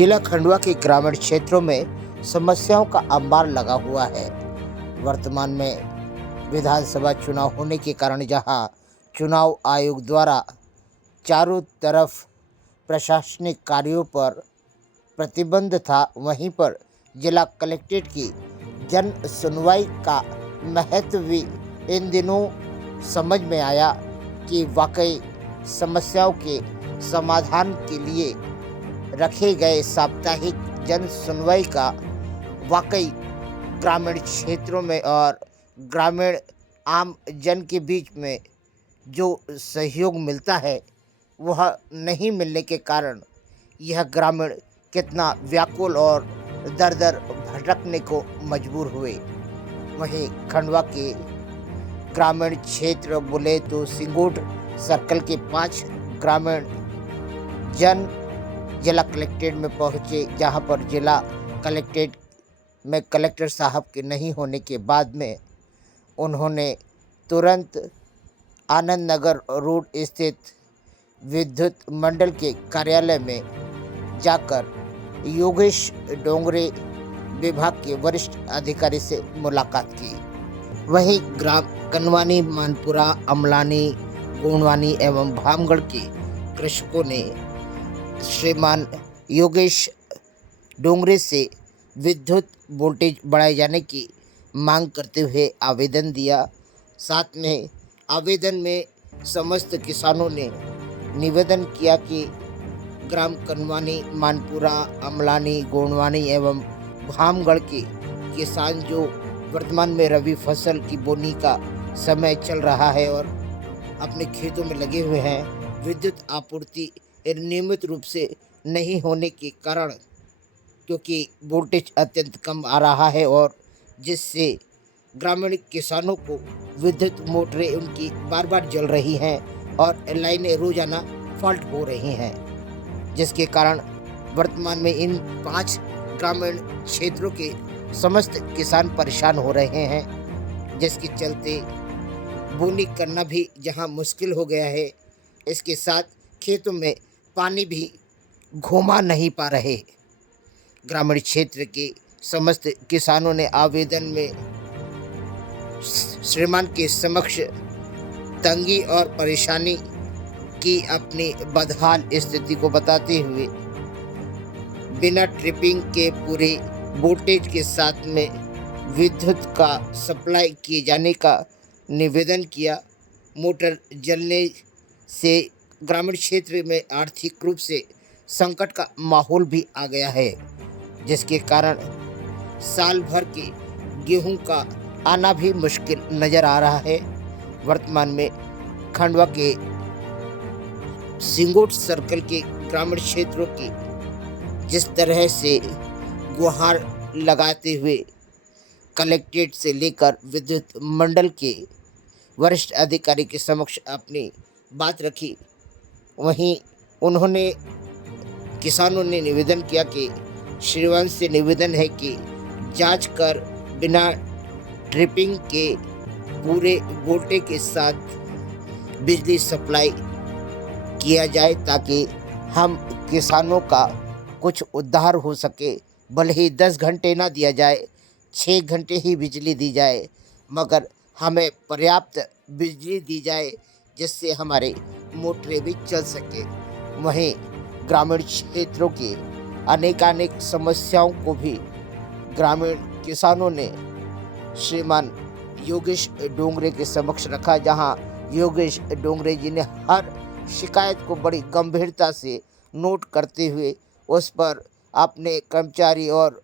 जिला खंडवा के ग्रामीण क्षेत्रों में समस्याओं का अंबार लगा हुआ है। वर्तमान में विधानसभा चुनाव होने के कारण जहां चुनाव आयोग द्वारा चारों तरफ प्रशासनिक कार्यों पर प्रतिबंध था, वहीं पर जिला कलेक्ट्रेट की जन सुनवाई का महत्व भी इन दिनों समझ में आया कि वाकई समस्याओं के समाधान के लिए रखे गए साप्ताहिक जन सुनवाई का वाकई ग्रामीण क्षेत्रों में और ग्रामीण आम जन के बीच में जो सहयोग मिलता है वह नहीं मिलने के कारण यह ग्रामीण कितना व्याकुल और दर दर भटकने को मजबूर हुए। वहीं खंडवा के ग्रामीण क्षेत्र बोले तो सिंगोट सर्कल के 5 ग्रामीण जन जिला कलेक्ट्रेट में पहुंचे, जहां पर जिला कलेक्ट्रेट में कलेक्टर साहब के नहीं होने के बाद में उन्होंने तुरंत आनंद नगर रोड स्थित विद्युत मंडल के कार्यालय में जाकर योगेश डोंगरे विभाग के वरिष्ठ अधिकारी से मुलाकात की। वहीं ग्राम कनवानी, मानपुरा, अमलानी, गोंडवानी एवं भामगढ़ के कृषकों ने श्रीमान योगेश डोंगरे से विद्युत वोल्टेज बढ़ाए जाने की मांग करते हुए आवेदन दिया। साथ में आवेदन में समस्त किसानों ने निवेदन किया कि ग्राम कनवानी, मानपुरा, अमलानी, गोंडवानी एवं भामगढ़ के किसान जो वर्तमान में रबी फसल की बोनी का समय चल रहा है और अपने खेतों में लगे हुए हैं, विद्युत आपूर्ति नियमित रूप से नहीं होने के कारण क्योंकि वोल्टेज अत्यंत कम आ रहा है और जिससे ग्रामीण किसानों को विद्युत मोटरें उनकी बार बार जल रही हैं और लाइनें रोजाना फॉल्ट हो रही हैं, जिसके कारण वर्तमान में इन 5 ग्रामीण क्षेत्रों के समस्त किसान परेशान हो रहे हैं, जिसके चलते बोनी करना भी जहां मुश्किल हो गया है, इसके साथ खेतों में पानी भी घुमा नहीं पा रहे। ग्रामीण क्षेत्र के समस्त किसानों ने आवेदन में श्रीमान के समक्ष तंगी और परेशानी की अपनी बदहाल स्थिति को बताते हुए बिना ट्रिपिंग के पूरे वोल्टेज के साथ में विद्युत का सप्लाई किए जाने का निवेदन किया। मोटर जलने से ग्रामीण क्षेत्र में आर्थिक रूप से संकट का माहौल भी आ गया है, जिसके कारण साल भर के गेहूं का आना भी मुश्किल नज़र आ रहा है। वर्तमान में खंडवा के सिंगोट सर्कल के ग्रामीण क्षेत्रों की जिस तरह से गुहार लगाते हुए कलेक्ट्रेट से लेकर विद्युत मंडल के वरिष्ठ अधिकारी के समक्ष अपनी बात रखी, वहीं उन्होंने किसानों ने निवेदन किया कि श्रीमान से निवेदन है कि जांच कर बिना ट्रिपिंग के पूरे वोल्टेज के साथ बिजली सप्लाई किया जाए ताकि हम किसानों का कुछ उद्धार हो सके। भले ही 10 घंटे ना दिया जाए, 6 घंटे ही बिजली दी जाए, मगर हमें पर्याप्त बिजली दी जाए जिससे हमारे मोटरें भी चल सके। वहीं ग्रामीण क्षेत्रों के अनेकानेक समस्याओं को भी ग्रामीण किसानों ने श्रीमान योगेश डोंगरे के समक्ष रखा, जहां योगेश डोंगरे जी ने हर शिकायत को बड़ी गंभीरता से नोट करते हुए उस पर अपने कर्मचारी और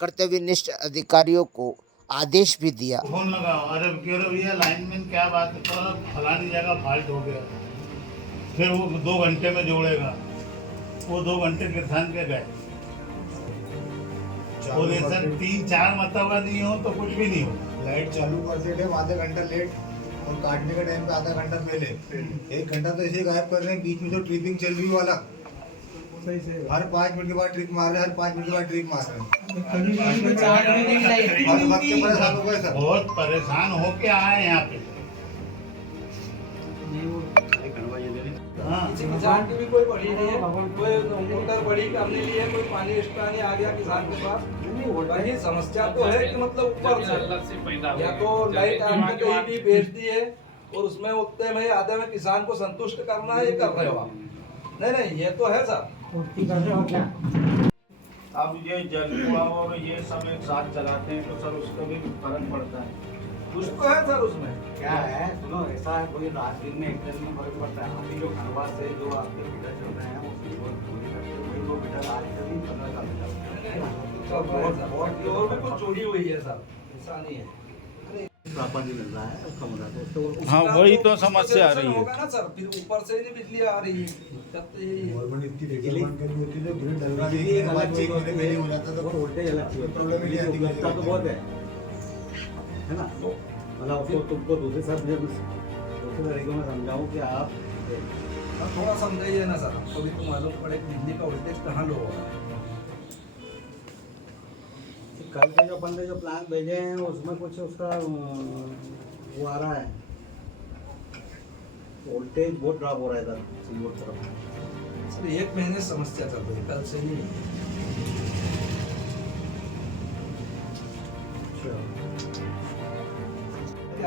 कर्तव्यनिष्ठ अधिकारियों को आदेश भी दिया। फोन लगाओ, अरे क्यों भैया लाइनमैन क्या बात है, तो फलानी जगह फॉल्ट हो गया, फिर वो 2 घंटे में जोड़ेगा, वो 2 घंटे किसान के गए। और ऐसा 3-4 मतवा नहीं हो तो कुछ भी नहीं हो। लाइट चालू कर देते आधा घंटा लेट और काटने के टाइम पे आधा घंटा पहले, 1 घंटा तो ऐसे गायब कर रहे हैं। बीच में जो ट्रिपिंग चल रही वाला सही से हर 5 मिनट के बाद ट्रिप मार रहे हैं, हर 5 मिनट के बाद ट्रिप मार रहे हैं। बहुत परेशान होके आए यहाँ पे। हाँ किसी किसान की भी कोई बड़ी नहीं है, कोई मोटर बड़ी करने लिए कोई पानी एक्स्ट्रा नहीं आ गया किसान के पास। वही समस्या तो है कि मतलब ऊपर से या तो लाइट आपने कहीं भी बेच दी है और उसमें उतने में आधे में किसान को संतुष्ट करना है, ये कर रहे हो आप? नहीं ये तो है सर। अब ये जल कुआं और ये सब एक साथ चलाते हैं तो सर उसका भी फर्क पड़ता है। कुछ तो है सर उसमें। क्या है सुनो, ऐसा है कोई रात दिन में एक दिन में फर्क पड़ता है। अभी जो खरवा से जो आपके मीटर चल रहे हैं वो वही 2 मीटर आज से भी 15 साल और भी कुछ चोरी हुई है सर, ऐसा नहीं है। प्रॉपर नहीं मिल रहा है, उसका मजा तो हाँ वही तो समस्या आ रही होगा है। ना सर, फिर ऊपर से ही नहीं बिजली आ रही है। जब तो यही है। गवर्नमेंट इतनी रेगुलेशन कर रही होती है, जो ग्रिड डल रहा है एक बार चेक होने पहले हो जाता था, वोल्टेज अलग चाहिए, प्रॉब्लम ही नहीं आती। तो बहुत है ना, मतलब उसको तुमको दूसरे साथ दूसरे तरीके में समझाऊं कि आप थोड़ा समझाइए ना सर, हमको भी तो मालूम पड़े कि बिजली का वोल्टेज कहाँ लो हो रहा है। कल के जो अपन ने जो प्लान भेजे हैं उसमें कुछ उसका वो आ रहा है, वोल्टेज बहुत ड्रॉप हो रहा है इधर सिंगल तरफ। सर 1 महीने समस्या चल रही है, कल से नहीं।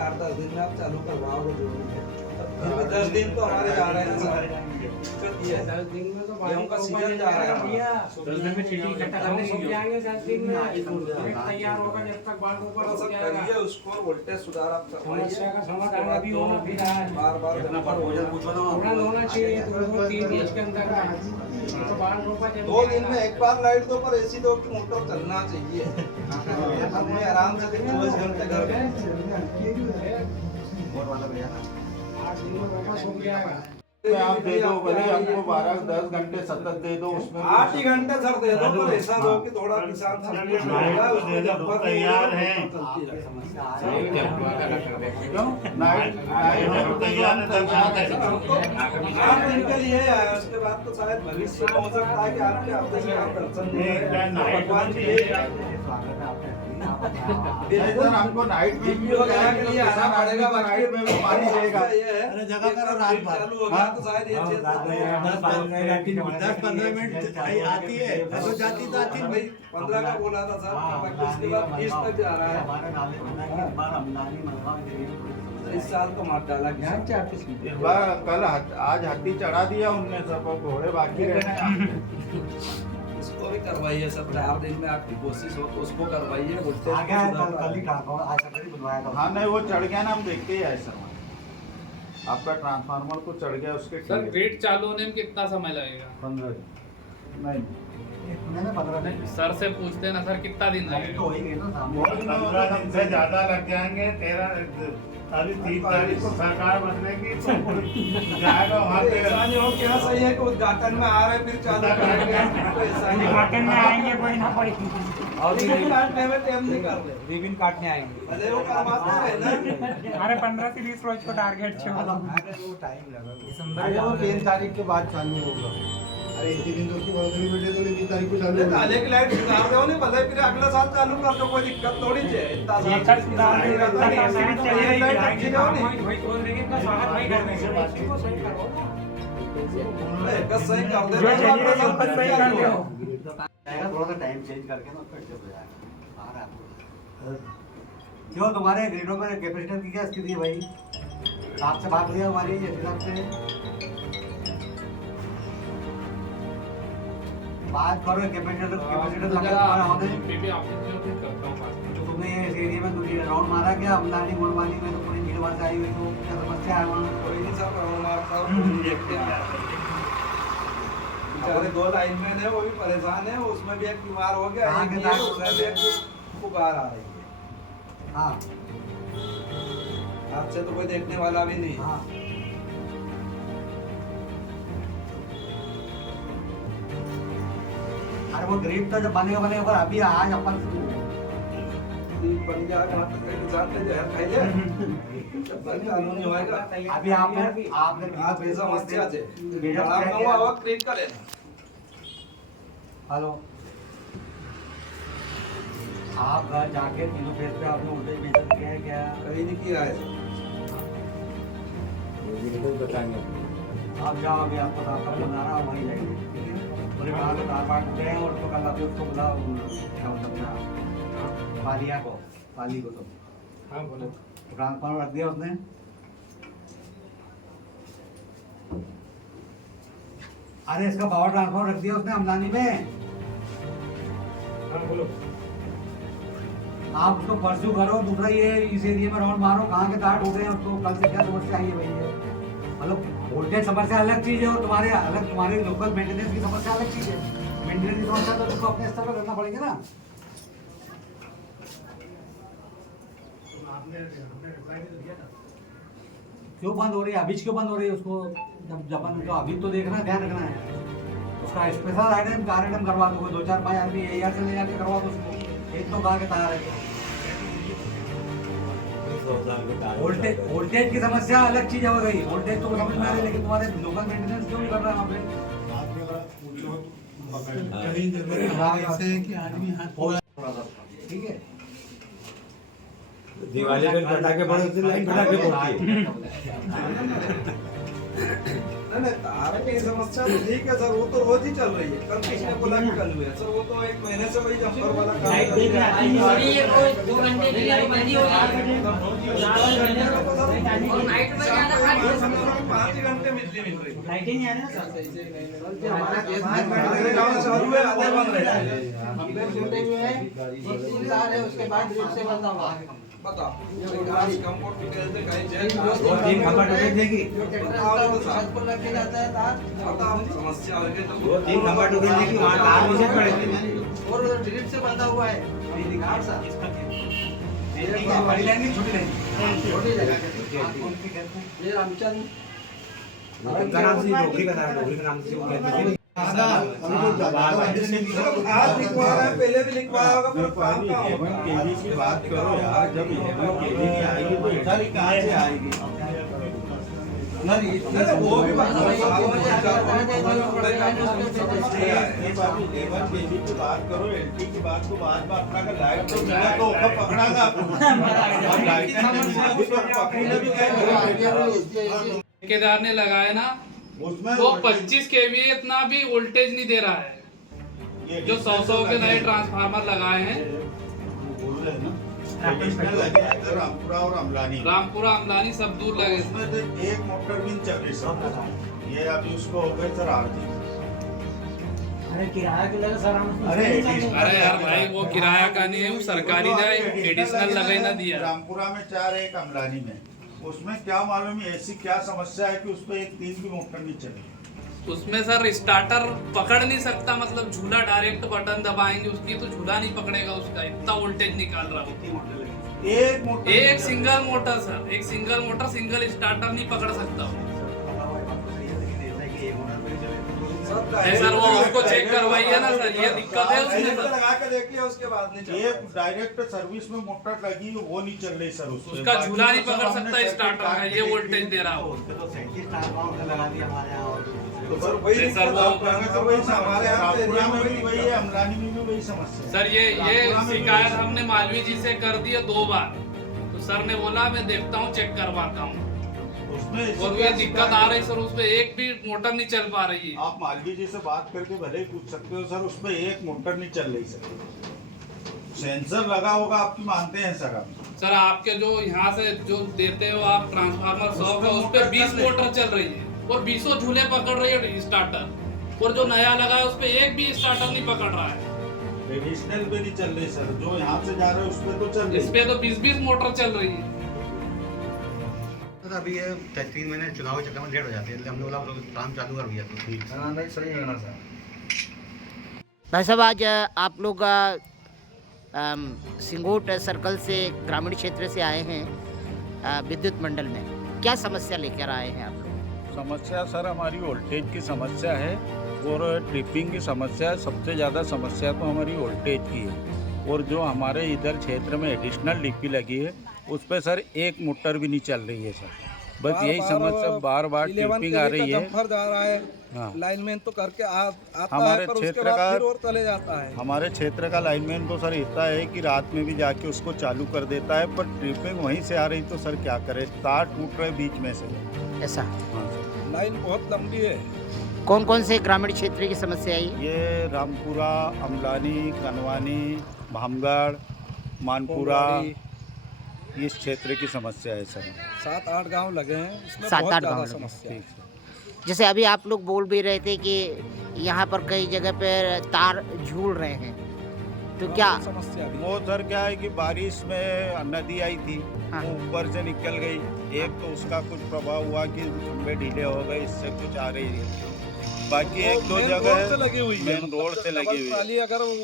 8-10 दिन में आप चालू करवाओगे जो भी है। फिर भी 10 दिन तो हमारे जा रहे हैं सर। दिक्कत ये है 10 दिन में तो गेहूं का सीजन जा रहा है भैया। 10 दिन में चीटी इकट्ठा करने की जाएंगे 10 दिन में तैयार होगा जब तक बाढ़ ऊपर हो जाएगा। करिए उसको वोल्टेज सुधार आप करवाइए। समस्या का समाधान अभी होना भी रहा है। बार-बार इतना पर भोजन पूछो ना, तुरंत होना चाहिए 2-3 दिन के अंदर में। तो बाढ़ रोका जब 2 दिन में एक बार लाइट दो पर एसी दो की मोटर चलना चाहिए। अपने आराम से 24 घंटे घर में बहुत वाला भैया 8 दिन में वापस हो जाएगा। आप दे दो भले हमको 12-10 घंटे सतत दे दो, उसमें 8 ही घंटे सर दे दो, पर ऐसा दो कि थोड़ा किसान तैयार है। नाइट तैयार है। 8 दिन के लिए आया, उसके बाद तो शायद भविष्य में हो सकता है कि आपके हफ्ते में आप दर्शन नहीं भगवान की सर हमको नाइट में भी वगैरह के लिए आना पड़ेगा। नाइट में भी पानी देगा। अरे जगह करो रात भर चालू होगा तो शायद ये 10-15 मिनट आती है, तो जाती तो आती भाई 15 का बोला था सर, उसके बाद 20 तक जा रहा है। इस साल तो मार डाला इस बार कल आज हड्डी चढ़ा दिया उनने, सब घोड़े बाकी रहे। इसको भी करवाइए सर, 4 दिन में आपकी कोशिश हो तो उसको करवाइए। हाँ नहीं वो चढ़ गया ना, हम देखते ही आए सर। आपका ट्रांसफार्मर तो चढ़ गया उसके सर ग्रिड चालू होने में कितना समय लगेगा? 15 नहीं सर से पूछते हैं ना सर कितना दिन लगेगा? 15 दिन से ज्यादा लग जाएंगे। 13 अभी 3 तारीख को सरकार बदलेगी तो जाएगा वहाँ पे। ऐसा नहीं हो कि हाँ सही है कि उद्घाटन में आ रहे हैं फिर चालू करेंगे, तो ऐसा नहीं। उद्घाटन में आएंगे कोई ना कोई। और रिबन काटने में टाइम नहीं कर रहे, रिबन काटने आएंगे। भले वो करवाते रहे ना। अरे 15 से 20 रोज को टारगेट छो। अरे वो 3 तारीख के बाद चालू होगा। अरे इतने दिन तो उसकी बदली बेटे तो 20 तारीख को चालू होगा। काले की लाइट सुधार दो नहीं, भले फिर अगला साल चालू कर दो, कोई दिक्कत थोड़ी है। इतना साल एक सुधार नहीं रहता है, ये लाइट अच्छी रहो नहीं। वही बोल देंगे इतना स्वागत वही कर देंगे। इसी को सही करो ना। एक सही कर दे, जो चाहिए वो खुद सही कर दो। थोड़ा सा टाइम चेंज करके ना फिर से हो जाएगा। आ रहा है आपको। क्यों तुम्हारे ग्रिडों में कैपेसिटर की क्या स्थिति है भाई? आपसे बात हुई है हमारी ये हिसाब से बात करो। कैपेसिटर लगा तुम्हारा होने तो तुमने इस एरिया में दूसरी राउंड मारा क्या? अमलानी गुड़वानी में तो पूरी भीड़ भाड़ आई हुई, तो क्या समस्या है वहाँ? कोई नहीं सर, मारता हूँ देखते हैं। बेचारे 2 लाइनमैन है, वो भी परेशान है। उसमें भी एक बीमार हो गया, एक ये, उसमें भी एक पुकार आ रही है। हाँ आपसे तो कोई देखने वाला भी नहीं। हाँ अरे वो ग्रिड तो जब बनेगा पर अभी आज अपन बन जाएगा वहाँ तक किसान पे जो है खाइए। जब तक चालू नहीं होएगा अभी आपने आप ये समस्या से हुआ वक्त क्लिक कर लेना। हेलो आप घर जाके तीनों फेज पे आपने वोल्टेज मेजर किया है क्या? कहीं नहीं किया है। बताएंगे आप जाओ, अभी आपको तार बना रहा वहीं जाएंगे, ठीक है? बोले कहाँ तो तार पाट गए और तो कल आते उसको बुलाओ, क्या बोलते हैं पालिया को, पाली को तो हाँ बोलो। ट्रांसफार्मर रख दिया उसने। अरे इसका पावर ट्रांसफार्मर रख दिया उसने अमदानी में। हाँ बोलो। आप उसको परसों करो, दूसरा ये इस एरिया में राउंड मारो, कहाँ के तार टूटे हैं उसको, कल से क्या समस्या आई है भाई है। मतलब वोल्टेज समस्या अलग चीज है और तुम्हारे अलग, तुम्हारे लोकल मेंटेनेंस की समस्या अलग चीज है। मेंटेनेंस की समस्या तो तुमको अपने स्तर पर करना पड़ेगा ना। क्यों बंद हो रही है अभी, क्यों बंद हो रही है उसको, जब अपन तो अभी तो देखना है, ध्यान रखना है उसका स्पेशल आइटम कार आइटम करवा दो, 2-4-5 आदमी एआर से ले जाके करवा दो उसको। एक तो कहाँ के तार है, वोल्टेज की समस्या अलग चीज हो गई, वोल्टेज तो समझ में आ रही है, लेकिन तुम्हारे लोकल मेंटेनेंस क्यों नहीं कर रहा है वहाँ पे? ठीक है, दिवाली पे पटाखे पड़े तो लाइन पटाखे पड़ती है। नहीं तार की समस्या तो ठीक है सर, वो तो रोज ही चल रही है। कल किसने बोला कि कल हुई है सर? वो तो 1 महीने से वही जम्पर वाला काम कर रहा है। अभी ये कोई 2 घंटे के लिए बंदी हो गई और नाइट में जाना था 5 घंटे बिजली मिल रही है। लाइटिंग नहीं आ रही ना सर। हमारा केस में काम चालू है, आधे बंद रहता है। उसके बाद से बंद हुआ। बताओ आज कंपाउंड की वजह से कहीं चेंज वो तीन खंभा टूटे देगी, छत पर रखे जाता है तार बताओ समस्या हो गई तो वो 3 खंभा टूटे देगी, वहाँ तार नीचे पड़े थे और ड्रिप से बंधा हुआ है। हाँ सर, बड़ी लाइन नहीं, छोटी लाइन। छोटी जगह ये रामचंद उनका नाम से डोगरी का नाम, डोगरी का नाम से वो कहते थे। आज लिखवा रहा है, पहले भी लिखवाया होगा, फिर काम का होगा। केवी की बात करो यार, जब केवी की आएगी तो इधर कहाँ से आएगी? नहीं वो भी बात ये बात 11 केवी की बात करो, एलटी की बात को बाद में अपना का लाइट तो मिला तो कब पकड़ागा आपको? लाइट की समस्या भी तो पकड़ने भी क्या ठेकेदार ने लगाया ना, उसमें वो 25 केवी इतना भी वोल्टेज नहीं दे रहा है। जो 100 के नए ट्रांसफार्मर लगाए हैं, बोल रहे हैं ना, ट्रेडिशनल लगे हैं रामपुरा और अमलानी, रामपुरा अमलानी सब दूर लगे। उसमें तो एक मोटर भी नहीं चल रही सर। ये अभी उसको हो गए सर आरती। अरे किराया क्यों लगा सर? हम अरे अरे यार भाई वो किराया का नहीं है, वो सरकारी जाए एडिशनल लगे ना दिया। रामपुरा में 4 है, एक अमलानी में। उसमें क्या मालूम है ऐसी क्या समस्या है कि उसपे एक 3 भी मोटर नहीं चली। उसमें सर स्टार्टर पकड़ नहीं सकता, मतलब झूला डायरेक्ट बटन दबाएंगे उसकी तो झूला नहीं पकड़ेगा, उसका इतना वोल्टेज निकाल रहा है। एक मोटर, एक सिंगल मोटर सर, एक सिंगल मोटर सिंगल स्टार्टर नहीं पकड़ सकता। सर वो उसको चेक करवाइए ना सर, ये दिक्कत है उसमें सर। लगा के देख लिया, उसके बाद नहीं चल एक डायरेक्ट सर्विस में मोटर लगी वो नहीं चल रही सर। उसका झूला नहीं पकड़ सकता स्टार्टर का, ये वोल्टेज दे रहा हो। तो 37 ट्रांसफार्मर लगा दिया हमारे यहाँ और तो सर वही सर, दिक्कत वो- आप कहेंगे तो वही हमारे यहाँ पे रामपुरा एरिया में में भी वही है, अमलानी में भी वही समस्या है। सर ये शिकायत हमने मालवी जी से कर दी है 2 बार, तो सर ने बोला मैं देखता हूँ, चेक करवाता हूँ। उसमें और ये दिक्कत आ रही सर, उसपे एक भी मोटर नहीं चल पा रही है। आप मालवी जी से बात करके भले ही पूछ सकते हो सर, उसमें एक मोटर नहीं चल रही सर। सेंसर लगा होगा आपकी, मानते हैं सर आप। सर आपके जो यहाँ से जो देते हो आप ट्रांसफार्मर 100 का, उस पे 20 मोटर चल रही है और 20 झूले पकड़ रही है स्टार्टर, और जो नया लगा है उस पे एक भी स्टार्टर नहीं पकड़ रहा है। ट्रेडिशनल पे नहीं चल रही सर, जो यहाँ से जा रहे हैं उस पे तो चल रही इस पे तो 20 मोटर चल रही है। तो अभी ये 3 महीने चुनाव के चक्कर में लेट हो जाते हैं, हमने बोला काम चालू कर दिया तो ठीक। नहीं सही है ना सर। भाई साहब, आज आप लोग सिंगोट सर्कल से ग्रामीण क्षेत्र से आए हैं विद्युत मंडल में, क्या समस्या लेकर आए हैं आप लोग? समस्या सर हमारी वोल्टेज की समस्या है और ट्रिपिंग की समस्या है। सबसे ज़्यादा समस्या तो हमारी वोल्टेज की है, और जो हमारे इधर क्षेत्र में एडिशनल डीपी लगी है उस पर सर एक मोटर भी नहीं चल रही है सर। बस यही समस्या बार बार ट्रिपिंग आ रही है। जम्पर जा रहा है, हाँ। लाइनमैन तो करके आता हमारे है, पर उसके क्षेत्र बाद का- फिर और चले जाता है। हमारे क्षेत्र का लाइनमैन तो सर इतना है कि रात में भी जाके उसको चालू कर देता है, पर ट्रिपिंग वहीं से आ रही तो सर क्या करे, तार टूट रहे बीच में से। ऐसा हाँ सर, लाइन बहुत लंबी है। कौन कौन से ग्रामीण क्षेत्र की समस्या है ये? ये रामपुरा, अमलानी, कनवानी, भामगढ़, मानपुरा, इस क्षेत्र की समस्या है सर। 7-8 गांव लगे हैं, इसमें 7-8 बहुत गांव ज़्यादा लगे हैं। समस्या है। जैसे अभी आप लोग बोल भी रहे थे कि यहाँ पर कई जगह पर तार झूल रहे हैं, तो क्या बहुत समस्या भी है। वो सर क्या है कि बारिश में नदी आई थी, हाँ। वो ऊपर से निकल गई। एक तो उसका कुछ प्रभाव हुआ कि खंभे ढीले हो गए, इससे कुछ आ रही है। बाकी एक दो मेन जगह रोड से लगी हुई है, मेन रोड से लगी हुई है। ट्राली अगर वो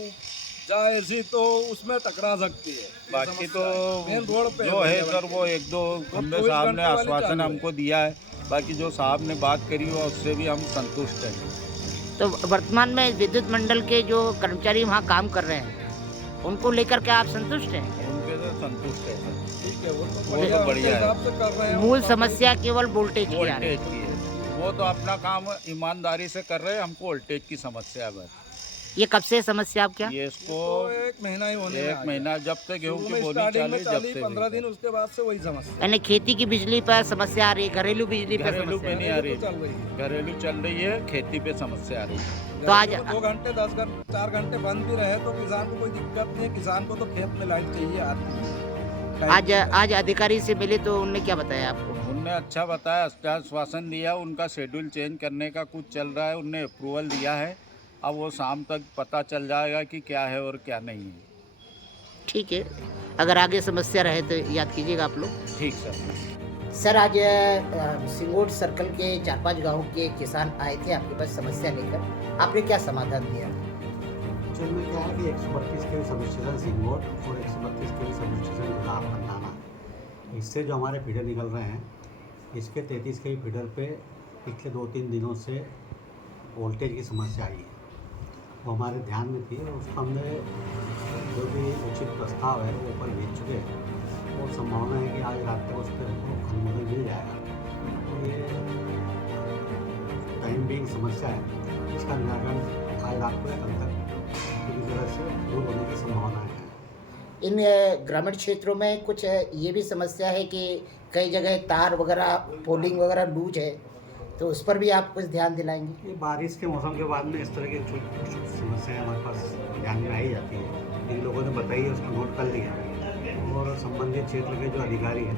जाए ऐसी तो उसमें टकरा सकती है। बाकी तो मेन रोड पे जो है सर वो एक दो खंबे 24 साहब ने घंटे वाली आश्वासन चालू है। हमको दिया है। बाकी जो साहब ने बात करी हो उससे भी हम संतुष्ट हैं। तो वर्तमान में विद्युत मंडल के जो कर्मचारी वहाँ काम कर रहे हैं, उनको लेकर के आप संतुष्ट हैं? उनके से संतुष्ट है सर। ठीक है, वो तो वो तो बढ़िया है। हिसाब से कर रहे हैं। मूल समस्या केवल वोल्टेज की आ रही है। वोल्टेज की है, वो तो अपना काम ईमानदारी से कर रहे हैं। हमको वोल्टेज की समस्या है बस। ये कब से समस्या आप क्या? ये इसको तो 1 महीना ही होने में आ एक गया। महीना जब से गेहूं शुरू की में बोनी स्टार्टिंग में चाली जब चाली से 15 दिन, उसके बाद से वही समस्या। यानी खेती की बिजली पर समस्या आ रही है, घरेलू बिजली पर घरेलू समस्या पे आ रही नहीं आ रही, तो चल रही है। घरेलू चल रही है, खेती पे समस्या आ रही है। तो आज- 2 घंटे 10 घंटे 4 घंटे बंद भी रहे तो किसान को कोई दिक्कत नहीं है। किसान को तो खेत में लाइट चाहिए आती है। आज अधिकारी से मिले तो उनने क्या बताया आपको? उनने अच्छा बताया, आश्वासन दिया। उनका शेड्यूल चेंज करने का कुछ चल रहा है, उनने अप्रूवल दिया है। अब वो शाम तक पता चल जाएगा कि क्या है और क्या नहीं है। ठीक है, अगर आगे समस्या रहे तो याद कीजिएगा आप लोग। ठीक सर। सर, आज सिंगोट सर्कल के 4-5 गाँव के किसान आए थे आपके पास समस्या लेकर, आपने क्या समाधान दिया? एक्चुअल में क्या है कि 132 के सब स्टेशन सिंगोट और 132 के सब स्टेशन पंडाना, इससे जो हमारे फीडर निकल रहे हैं, इसके 33 के फीडर पे पिछले 2-3 दिनों से वोल्टेज की समस्या आई है। वो हमारे ध्यान में थी और उसको हमने जो भी उचित प्रस्ताव है वो ऊपर भेज चुके हैं और संभावना है कि आज रात तक उस पर हमको अनुमोदन मिल जाएगा। तो ये टाइम बिंग समस्या है, इसका निराकरण आज रात को या कल तक पूरी तरह से दूर होने की संभावना है। इन ग्रामीण क्षेत्रों में कुछ ये भी समस्या है कि कई जगह तार वगैरह, पोलिंग वगैरह लूज है, तो उस पर भी आप कुछ ध्यान दिलाएंगे? ये बारिश के मौसम के बाद में इस तरह की छोटी समस्याएं हमारे पास ध्यान में आई जाती है। इन लोगों ने बताई है, उसको नोट कर लिया और संबंधित क्षेत्र के जो अधिकारी हैं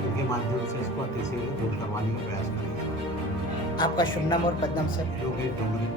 उनके माध्यम से इसको अतिशीघ्र दूर करवाने का प्रयास करेंगे। आपका शुभ नाम और पदनाम सर? योगेश डोंगरे।